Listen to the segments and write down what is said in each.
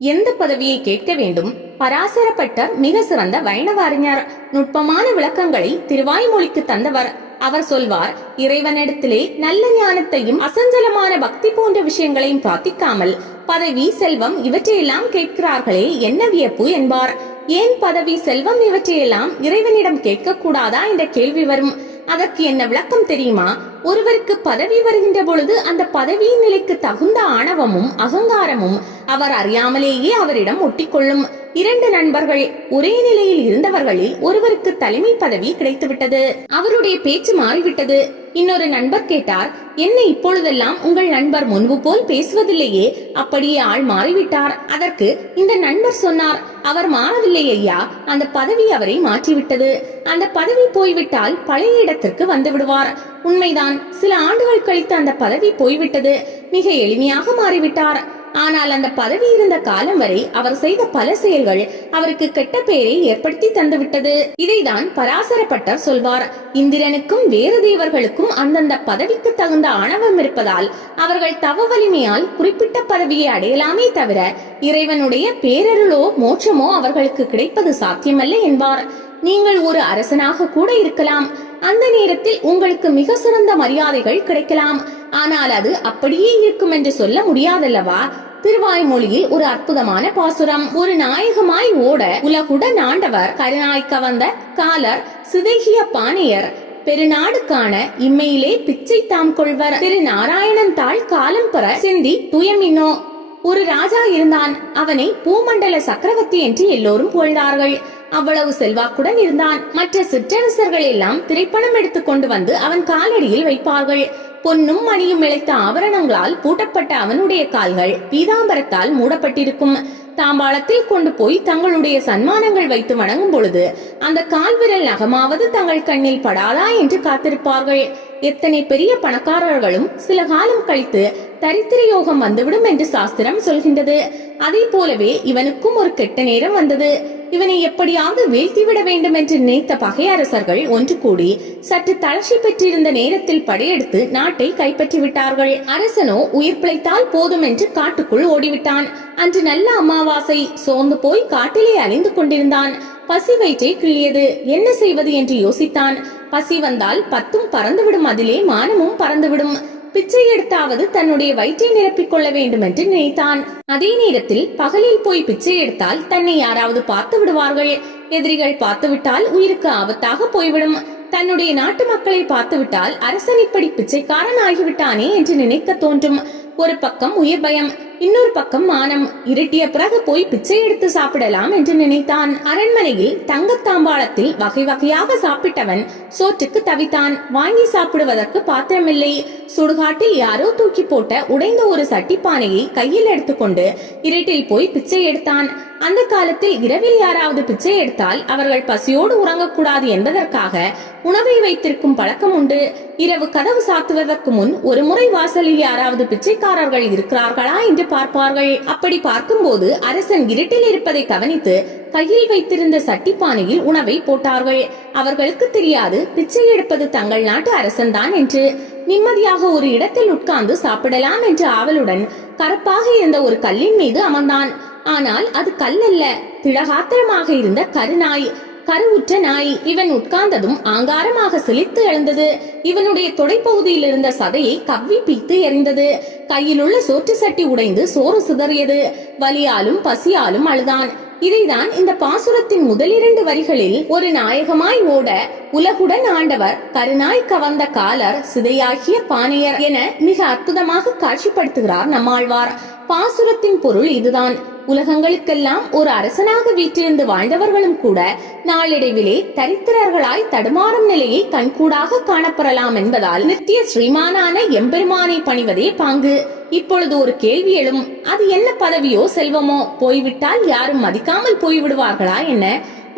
எந்த பதவியை கேட்க வேண்டும்? பராசரப்பட்டர் மிக சிறந்த வைணவ அறிஞர். நுட்பமான விளக்கங்களை திருவாய்மொழிக்கு தந்தவர். அவர் சொல்வார், இறைவனிடத்திலே நல்ல ஞானத்தையும் அசஞ்சலமான பக்தி போன்ற விஷயங்களையும் பிரார்த்திக்காமல் பதவி, செல்வம் இவற்றையெல்லாம் கேட்கிறார்களே, என்ன வியப்பு என்பார். ஏன் பதவி, செல்வம் இவற்றையெல்லாம் இறைவனிடம் கேட்க கூடாதா என்ற கேள்வி வரும். அதற்கு என்ன விளக்கம் தெரியுமா? ஒருவருக்கு பதவி வருகின்ற பொழுது அந்த பதவியின் நிலைக்கு தகுந்த ஆணவமும் அகங்காரமும் அவர் அறியாமலேயே அவரிடம் ஒட்டிக்கொள்ளும். 2 நண்பர்கள் ஒரே நிலையில் இருந்தவர்களில் ஒருவருக்கு தலைமை பதவி கிடைத்துவிட்டது. அவருடைய பேச்சு மாறிவிட்டது. இன்னொரு நண்பர் கேட்டார், என்ன இப்பொழுதெல்லாம் உங்கள் நண்பர் முன்பு போல் பேசுவதில்லையே, அப்படியே ஆள் மாறிவிட்டார். அதற்கு இந்த நண்பர் சொன்னார், அவர் மாறவில்லை ஐயா, அந்த பதவி அவரை மாற்றிவிட்டது. அந்த பதவி போய்விட்டால் பழைய இடத்திற்கு வந்து விடுவார். உண்மைதான், சில ஆண்டுகள் கழித்து அந்த பதவி போய்விட்டது. மிக எளிமையாக மாறிவிட்டார். ஆனால் அந்த பதவி இருந்த காலம் வரை அவர் செய்த பல செயல்கள் அவருக்கு கெட்ட பெயரை ஏற்படுத்தி தந்துவிட்டது. இதைதான் பராசரப்பட்டர் சொல்வார். இந்திரனுக்கும் வேறு தேவர்களுக்கும் அந்தந்த பதவிக்கு தகுந்த ஆணவம் இருப்பதால் அவர்கள் தவ வலிமையால் குறிப்பிட்ட பதவியை அடையலாமே தவிர இறைவனுடைய பேரருளோ மோட்சமோ அவர்களுக்கு கிடைப்பது சாத்தியமல்ல என்பார். நீங்கள் ஒரு அரசனாக கூட இருக்கலாம். அந்த நேரத்தில் உங்களுக்கு மிக சிறந்த மரியாதைகள் கிடைக்கலாம். ஆனால் அது அப்படியே இருக்கும் என்று சொல்ல முடியாதல்லவா? திருவாய்மொழியில் ஒரு அற்புதமான பாசுரம். ஒரு நாயகமாய் ஓட உலகுடன் ஆண்டவர், கருநாய்க்க வந்த காலர், சிதைகிய பானையர், பெருநாடு காண இம்மையிலே பிச்சை தாம் கொள்வர், திரு நாராயணன் தாள் காலம் பெற சிந்தி துயமின்னோ. ஒரு ராஜா இருந்தான். அவனை பூமண்டல சக்கரவர்த்தி என்று எல்லோரும் புகழ்ந்தார்கள். அவ்வளவு செல்வாக்குடன் இருந்தான். மற்ற சிற்றரசர்கள் எல்லாம் திரைப்படம் எடுத்துக் கொண்டு வந்து அவன் காலடியில் வைப்பார்கள். பொன்னும் மணியும் இழைத்த ஆபரணங்களால் பூட்டப்பட்ட அவனுடைய கால்கள் பீதாம்பரத்தால் மூடப்பட்டிருக்கும். தாம்பாளத்தில் கொண்டு போய் தங்களுடைய சன்மானங்கள் வைத்து வணங்கும் பொழுது அந்த கால் விரல் நகமாவது தங்கள் கண்ணில் படாதா என்று காத்திருப்பார்கள். எத்தனை பெரிய பணக்காரர்களும் சில காலம் கழித்து தரித்திர யோகம் வந்துவிடும் என்று சாஸ்திரம் சொல்கின்றது. அதே போலவே இவனுக்கும் ஒரு கெட்ட நேரம் வந்தது. இவனை எப்படியாவது வீழ்த்திவிட வேண்டும் என்று நினைத்த பகையரசர்கள் ஒன்று கூடி சற்று தளர்ச்சி பெற்றிருந்த நேரத்தில் படையெடுத்து நாட்டை கைப்பற்றி விட்டார்கள். அரசனோ உயிர் பிழைத்தால் போதும் என்று காட்டுக்குள் ஓடிவிட்டான். அன்று நல்ல அமாவாசை. சோர்ந்து போய் காட்டிலே அலைந்து கொண்டிருந்தான். பசி வயிற்றை கிள்ளியது. என்ன செய்வது என்று யோசித்தான். பசி வந்தால் 10ம் பறந்துவிடும், அதிலே மானமும் பறந்துவிடும். பிச்சை எடுத்தாவது தன்னுடைய வயிற்றை நிரப்பிக் கொள்ள வேண்டும் என்று நினைத்தான். அதே நேரத்தில் பகலில் போய் பிச்சை எடுத்தால் தன்னை யாராவது பார்த்து விடுவார்கள். எதிரிகள் பார்த்துவிட்டால் உயிருக்கு ஆபத்தாக போய்விடும். தன்னுடைய நாட்டு மக்களை பார்த்துவிட்டால் அரசன் இப்படி பிச்சைக்காரன் ஆகிவிட்டானே என்று நினைக்க தோன்றும். ஒரு பக்கம் உயிர் பயம், இன்னொரு பக்கம் மானம். இருட்டிய பிறகு போய் பிச்சை எடுத்து சாப்பிடலாம் என்று நினைத்தான். அரண்மனையில் தங்கத்தாம்பாளத்தில் வகை வகையாக சாப்பிட்டவன் சோற்றுக்கு தவித்தான். வாங்கி சாப்பிடுவதற்கு பாத்திரமில்லை. சுடுகாட்டில் யாரோ தூக்கி போட்ட உடைந்த ஒரு சட்டிப்பானையை கையில் எடுத்துக்கொண்டு இருட்டில் போய் பிச்சை எடுத்தான். அந்த காலத்தில் இரவில் யாராவது பிச்சை எடுத்தால் அவர்கள் பசியோடு உறங்கக்கூடாது என்பதற்காக உணவை வைத்திருக்கும் பழக்கம் உண்டு. இரவு கதவு சாத்துவதற்கு முன் ஒரு முறை வாசலில் யாராவது பிச்சைக்காரர்கள் இருக்கிறார்களா என்று பார்ப்பார்கள். அப்படி பார்க்கும்போது அரசன் இருட்டில் இருப்பதை கவனித்து கையில் வைத்திருந்த சட்டிப்பானையில் உணவை போட்டார்கள். அவர்களுக்கு தெரியாது பிச்சை எடுப்பது தங்கள் நாட்டு அரசன் தான் என்று. நிம்மதியாக ஒரு இடத்தில் உட்கார்ந்து சாப்பிடலாம் என்று ஆவலுடன் கருப்பாக இருந்த ஒரு கல்லின் மீது அமர்ந்தான். ஆனால் அது கல்லல்ல, திடகாத்திரமாக இருந்த கருநாய், கருவுற்ற நாய். இவன் உட்கார்ந்ததும் ஆங்காரமாக சிலித்து எழுந்தது. இவனுடைய தொடைப்பகுதியில் இருந்த சதையை கவ்வி பீத்து எறிந்தது. கையில் உள்ள சோற்று சட்டி உடைந்து சோறு சிதறியது. வலியாலும் பசியாலும் அழுதான். இதைதான் இந்த பாசுரத்தின் முதல் 2 வரிகளில் ஒரு நாயகமாய் ஓட உலகுடன் ஆண்டவர், கருநாய் கவர்ந்த காலர், சிதையாகிய பானையர் என மிக அற்புதமாக காட்சிப்படுத்துகிறார் நம்மாழ்வார். பாசுரத்தின் பொருள் இதுதான். உலகங்களுக்கெல்லாம் ஒரு அரசனாக வீற்றிருந்து வாழ்ந்தவர்களும் கூட நாளடைவிலே தரித்திரர்களாய் தடுமாறும் நிலையை கண்கூடாக காணப்பெறலாம் என்பதால் நித்திய ஸ்ரீமானான எம்பெருமானை பணிவதே பாங்கு. இப்பொழுது ஒரு கேள்வி எழும். அது என்ன பதவியோ செல்வமோ? போய்விட்டால் யாரும் மதிக்காமல் போய்விடுவார்களா என்ன?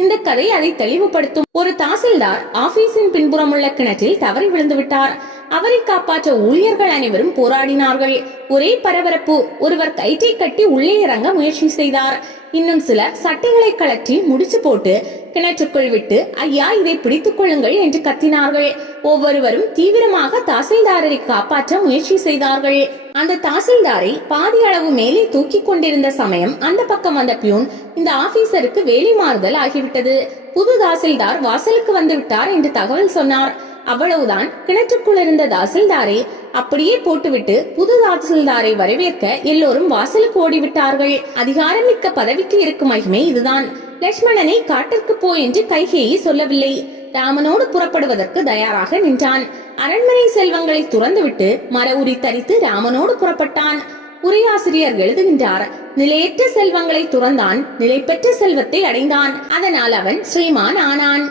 இந்த கதை அதை தெளிவுபடுத்தும். ஒரு தாசில்தார் ஆபீஸின் பின்புறம் உள்ள கிணற்றில் தவறி விழுந்து விட்டார். அவரை காப்பாற்ற ஊழியர்கள் அனைவரும் போராடினார்கள். ஒரே பரபரப்பு. ஒருவர் கயிற்றை கட்டி உள்ளே இறங்க முயற்சி செய்தார். இன்னும் சிலர் சட்டைகளை கழற்றி முடிச்சு போட்டு கிணற்றுக்குள் விட்டு ஐயா இதை பிடித்துக் கொள்ளுங்கள் என்று கத்தினார்கள். ஒவ்வொருவரும் தீவிரமாக தாசில்தாரை காப்பாற்ற முயற்சி செய்தார்கள். அந்த தாசில்தாரை பாதி அளவு மேலே தூக்கி கொண்டிருந்த சமயம் அந்த பக்கம் வந்த பியூன், இந்த ஆபீசருக்கு வேலை மாறுதல் ஆகிவிட்டது, புது தாசில்தார் வாசலுக்கு வந்து விட்டார் என்று தகவல் சொன்னார். அவ்வளவுதான். கிணற்றுக்குள் இருந்த தாசில்தாரை அப்படியே போட்டுவிட்டு புது தாசில்தாரை வரவேற்க எல்லோரும் வாசலுக்கு ஓடிவிட்டார்கள். அதிகாரமிக்க பதவிக்கு இருக்கும் மகிமை இதுதான். லட்சுமணனை காட்டிற்கு போ என்று கைகேயி சொல்லவில்லை. ராமனோடு புறப்படுவதற்கு தயாராக நின்றான். அரண்மனை செல்வங்களை துறந்துவிட்டு மர உரி தரித்து ராமனோடு புறப்பட்டான். உரையாசிரியர் எழுதுகின்றார், நிலையற்ற செல்வங்களை துறந்தான், நிலை பெற்ற செல்வத்தை அடைந்தான், அதனால் அவன் ஸ்ரீமான் ஆனான்.